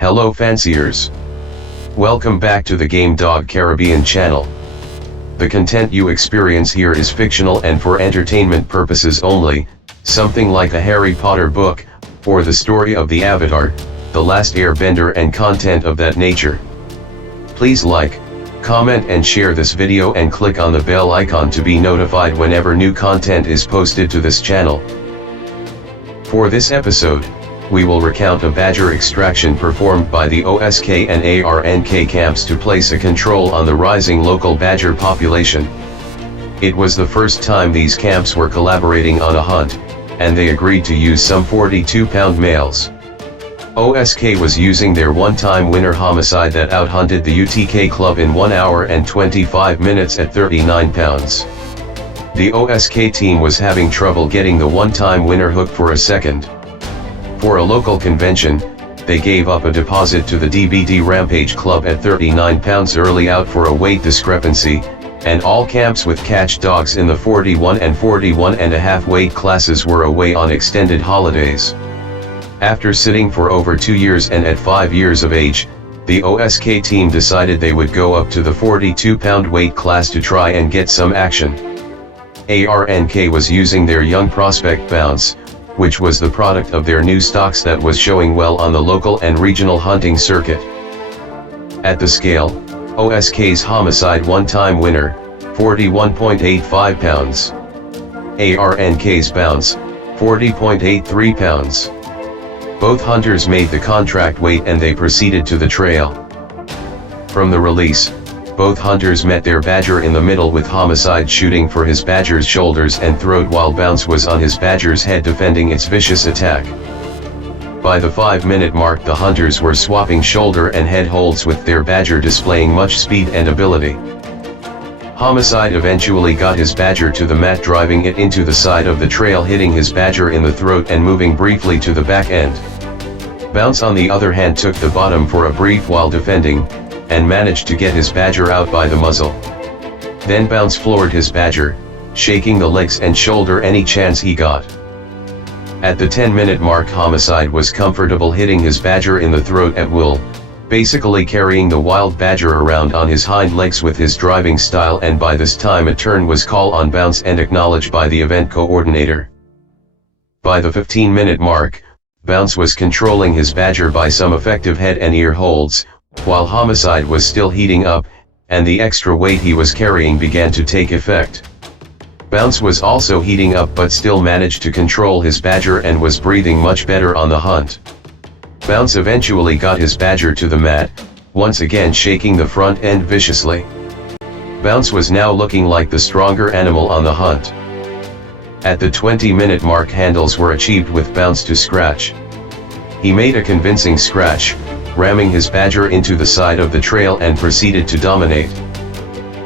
Hello fanciers. Welcome back to the 𝘠𝘩𝘪𝘴 channel. The content you experience here is fictional and for entertainment purposes only, something like a Harry Potter book, or the story of the Avatar, The Last Airbender and content of that nature. Please like, comment and share this video and click on the bell icon to be notified whenever new content is posted to this channel. For this episode, we will recount a badger extraction performed by the OSK and ARNK camps to place a control on the rising local badger population. It was the first time these camps were collaborating on a hunt, and they agreed to use some 42-pound males. OSK was using their one-time winner homicide that outhunted the UTK club in 1 hour and 25 minutes at 39 pounds. The OSK team was having trouble getting the one-time winner hooked for a second. For a local convention, they gave up a deposit to the 𝘠𝘪𝘴𝘪𝘴 club at 39 pounds early out for a weight discrepancy, and all camps with catch dogs in the 41 and 41.5 weight classes were away on extended holidays. After sitting for over 2 years and at 5 years of age, the OSK team decided they would go up to the 42-pound weight class to try and get some action. ARNK was using their young prospect Bounce, which was the product of their new stocks that was showing well on the local and regional hunting circuit. At the scale, OSK's homicide one-time winner, 41.85 pounds. ARNK's Bounce, 40.83 pounds. Both hunters made the contract weight and they proceeded to the trail. From the release, both hunters met their badger in the middle with homicide shooting for his badger's shoulders and throat while Bounce was on his badger's head defending its vicious attack. By the 5-minute mark the hunters were swapping shoulder and head holds with their badger displaying much speed and ability. Homicide eventually got his badger to the mat, driving it into the side of the trail, hitting his badger in the throat and moving briefly to the back end. Bounce on the other hand took the bottom for a brief while defending, and managed to get his badger out by the muzzle. Then Bounce floored his badger, shaking the legs and shoulder any chance he got. At the 10-minute mark homicide was comfortable hitting his badger in the throat at will, basically carrying the wild badger around on his hind legs with his driving style, and by this time a turn was called on Bounce and acknowledged by the event coordinator. By the 15-minute mark, Bounce was controlling his badger by some effective head and ear holds, while homicide was still heating up, and the extra weight he was carrying began to take effect. Bounce was also heating up but still managed to control his badger and was breathing much better on the hunt. Bounce eventually got his badger to the mat, once again shaking the front end viciously. Bounce was now looking like the stronger animal on the hunt. At the 20-minute mark handles were achieved with Bounce to scratch. He made a convincing scratch, ramming his badger into the side of the trail and proceeded to dominate.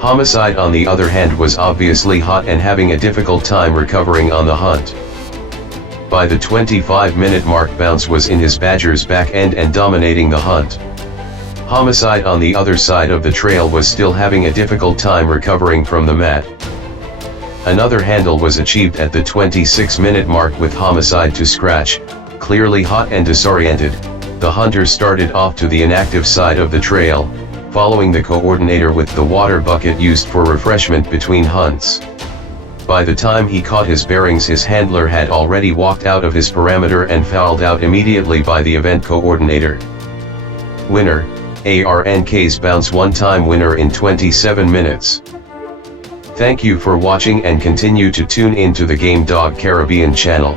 Homicide on the other hand was obviously hot and having a difficult time recovering on the hunt. By the 25-minute mark Bounce was in his badger's back end and dominating the hunt. Homicide on the other side of the trail was still having a difficult time recovering from the mat. Another handle was achieved at the 26-minute mark with homicide to scratch, clearly hot and disoriented. The hunter started off to the inactive side of the trail, following the coordinator with the water bucket used for refreshment between hunts. By the time he caught his bearings his handler had already walked out of his parameter and fouled out immediately by the event coordinator. Winner, ARNK's Bounce one-time winner in 27 minutes. Thank you for watching and continue to tune in to the 𝘠𝘩𝘪𝘴 channel.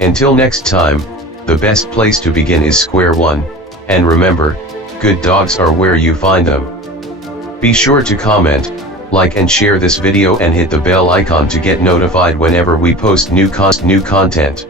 Until next time, the best place to begin is square one, and remember, good dogs are where you find them. Be sure to comment, like and share this video and hit the bell icon to get notified whenever we post new content.